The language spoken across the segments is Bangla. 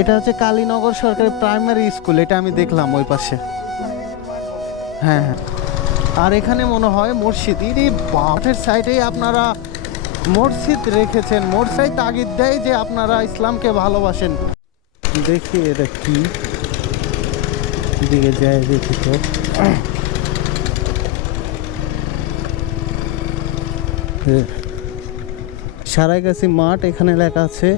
এটা হচ্ছে কালীনগর সরকারি প্রাইমারি স্কুল, এটা আমি দেখলাম ওই পাশে। হ্যাঁ হ্যাঁ, আর এখানে মনে হয় মসজিদ। মাঠের সাইডেই আপনারা মসজিদ রেখেছেন, মসজিদ তাগিদ দেয় যে আপনারা ইসলামকে ভালোবাসেন। দেখি এটা কি, দিকে যায় দেখি তো। সারাইগাছি মাঠ, এখানে লেখা আছে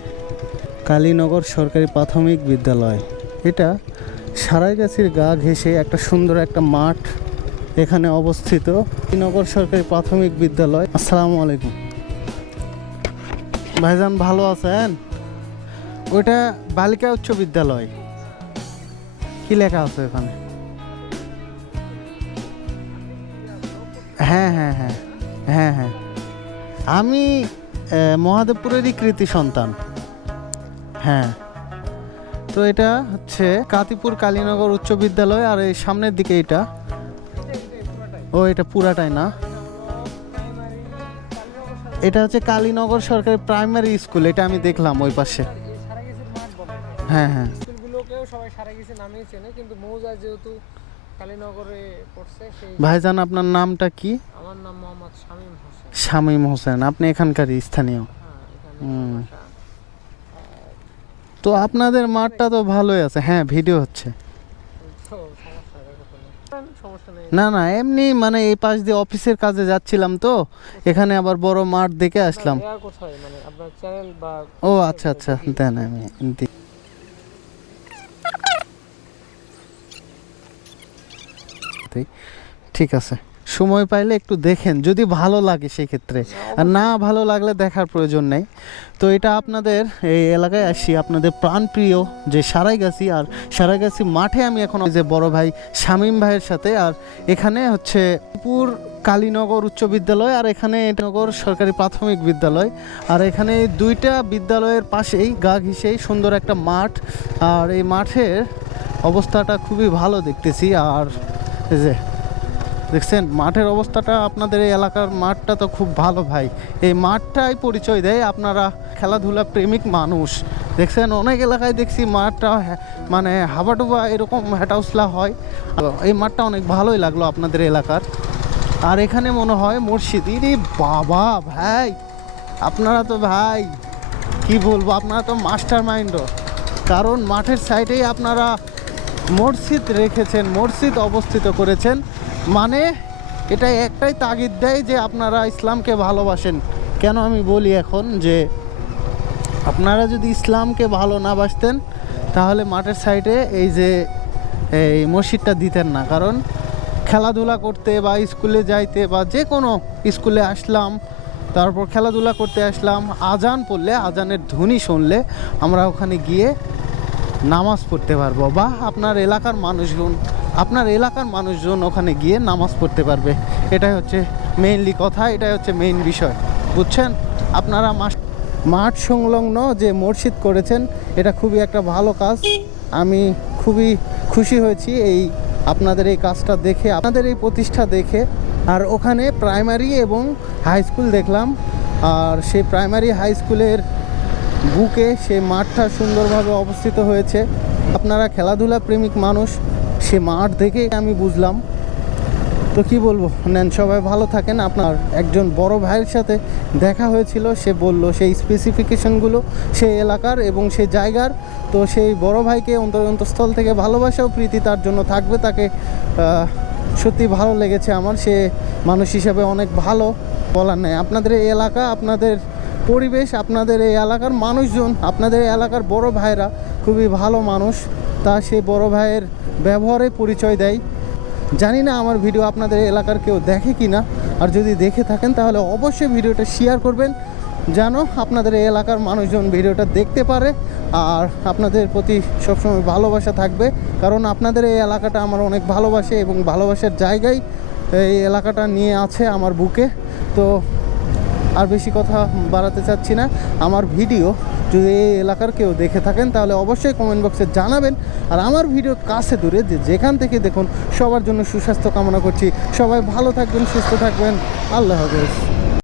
কালীনগর সরকারি প্রাথমিক বিদ্যালয়। এটা সারাইগাছির গা ঘেঁষে একটা সুন্দর একটা মাঠ এখানে অবস্থিত, কালীনগর সরকারি প্রাথমিক বিদ্যালয়। আসসালামু আলাইকুম ভাইজান, ভালো আছেন? ওইটা বালিকা উচ্চ বিদ্যালয়। কি লেখা আছে ওখানে? হ্যাঁ হ্যাঁ হ্যাঁ হ্যাঁ হ্যাঁ, আমি মহাদেবপুরেরই কৃতি সন্তান। হ্যাঁ, তো এটা হচ্ছে কাতিপুর কালীনগর উচ্চ বিদ্যালয়, আর এই সামনের দিকে এটা। ও এটা পুরাটাই না, এটা হচ্ছে কালীনগর সরকারি প্রাইমারি স্কুল, এটা আমি দেখলাম ওই পাশে। হ্যাঁ হ্যাঁ, স্কুলগুলোকেও সবাই সারাইগাছি নামেই চেনে, কিন্তু মৌজা যেহেতু কালীনগরে পড়ছে সেই। ভাইজান আপনার নামটা কি? আমার নাম মোহাম্মদ শামীম হোসেন। শামীম হোসেন, আপনি এখানকারই স্থানীয়? তো আপনাদের মাঠটা তো ভালোই আছে। হ্যাঁ, ভিডিও হচ্ছে। না না, এমনি মানে এই পাশ দিয়ে অফিসের কাজে যাচ্ছিলাম, তো এখানে আবার বড় মাঠ দেখে আসলাম। ও আচ্ছা আচ্ছা, দেন আমি ঠিক আছে, সময় পাইলে একটু দেখেন, যদি ভালো লাগে সেই ক্ষেত্রে, আর না ভালো লাগলে দেখার প্রয়োজন নেই। তো এটা আপনাদের এই এলাকায় আসি, আপনাদের প্রাণপ্রিয় যে সারাইগাছি, আর সারাইগাছি মাঠে আমি এখন যে বড় ভাই শামীম ভাইয়ের সাথে। আর এখানে হচ্ছে পুর কালীনগর উচ্চ বিদ্যালয়, আর এখানে নগর সরকারি প্রাথমিক বিদ্যালয়। আর এখানে দুইটা বিদ্যালয়ের পাশেই গা ঘেঁষেই সুন্দর একটা মাঠ, আর এই মাঠের অবস্থাটা খুবই ভালো দেখতেছি। আর এই যে দেখছেন মাঠের অবস্থাটা, আপনাদের এই এলাকার মাঠটা তো খুব ভালো ভাই। এই মাঠটাই পরিচয় দেয় আপনারা খেলাধুলা প্রেমিক মানুষ। দেখছেন অনেক এলাকায় দেখছি মাঠটা মানে হাবাডুবা এরকম হেটাউসলা হয়, এই মাঠটা অনেক ভালোই লাগলো আপনাদের এলাকার। আর এখানে মনে হয় মসজিদ। বাবা ভাই, আপনারা তো ভাই কি বলবো, আপনারা তো মাস্টার মাইন্ডও, কারণ মাঠের সাইডেই আপনারা মসজিদ রেখেছেন, মসজিদ অবস্থিত করেছেন, মানে এটা একটাই তাগিদ দেয় যে আপনারা ইসলামকে ভালোবাসেন। কেন আমি বলি এখন, যে আপনারা যদি ইসলামকে ভালো না বাসতেন তাহলে মাঠের সাইডে এই যে এই মসজিদটা দিতেন না। কারণ খেলাধুলা করতে বা স্কুলে যাইতে বা যে কোনো স্কুলে আসলাম, তারপর খেলাধুলা করতে আসলাম, আজান পড়লে, আজানের ধ্বনি শুনলে আমরা ওখানে গিয়ে নামাজ পড়তে পারবো, বা আপনার এলাকার মানুষজন ওখানে গিয়ে নামাজ পড়তে পারবে। এটাই হচ্ছে মেইনলি কথা, এটাই হচ্ছে মেইন বিষয়, বুঝছেন? আপনারা মাঠ সংলগ্ন যে মসজিদ করেছেন, এটা খুবই একটা ভালো কাজ। আমি খুবই খুশি হয়েছি এই আপনাদের এই কাজটা দেখে, আপনাদের এই প্রতিষ্ঠা দেখে। আর ওখানে প্রাইমারি এবং হাই স্কুল দেখলাম, আর সেই প্রাইমারি হাই স্কুলের বুকে সেই মাঠটা সুন্দরভাবে অবস্থিত হয়েছে। আপনারা খেলাধুলা প্রেমিক মানুষ, সে মাঠ দেখে আমি বুঝলাম। তো কি বলবো, নেন সবাই ভালো থাকেন। আপনার একজন বড় ভাইয়ের সাথে দেখা হয়েছিল, সে বলল সেই স্পেসিফিকেশনগুলো সেই এলাকার এবং সেই জায়গার। তো সেই বড় ভাইকে অন্তঃস্থল থেকে ভালোবাসা ও প্রীতি তার জন্য থাকবে। তাকে সত্যি ভালো লেগেছে আমার, সে মানুষ হিসাবে অনেক ভালো, বলার নেই। আপনাদের এই এলাকা, আপনাদের পরিবেশ, আপনাদের এই এলাকার মানুষজন, আপনাদের এই এলাকার বড় ভাইরা খুবই ভালো মানুষ, তা সেই বড় ভাইয়ের ব্যবহারে পরিচয় দেয়। জানি না আমার ভিডিও আপনাদের এলাকার কেউ দেখে কি না, আর যদি দেখে থাকেন তাহলে অবশ্যই ভিডিওটা শেয়ার করবেন, যেন আপনাদের এই এলাকার মানুষজন ভিডিওটা দেখতে পারে। আর আপনাদের প্রতি সবসময় ভালোবাসা থাকবে, কারণ আপনাদের এই এলাকাটা আমার অনেক ভালোবাসে এবং ভালোবাসার জায়গায় এই এলাকাটা নিয়ে আছে আমার বুকে। তো আর বেশি কথা বাড়াতে চাচ্ছি না। আমার ভিডিও যদি এই এলাকার কেউ দেখে থাকেন তাহলে অবশ্যই কমেন্ট বক্সে জানাবেন। আর আমার ভিডিও কাছে দূরে যেখান থেকে দেখুন, সবার জন্য সুস্বাস্থ্য কামনা করছি। সবাই ভালো থাকবেন, সুস্থ থাকবেন। আল্লাহ হাফেজ।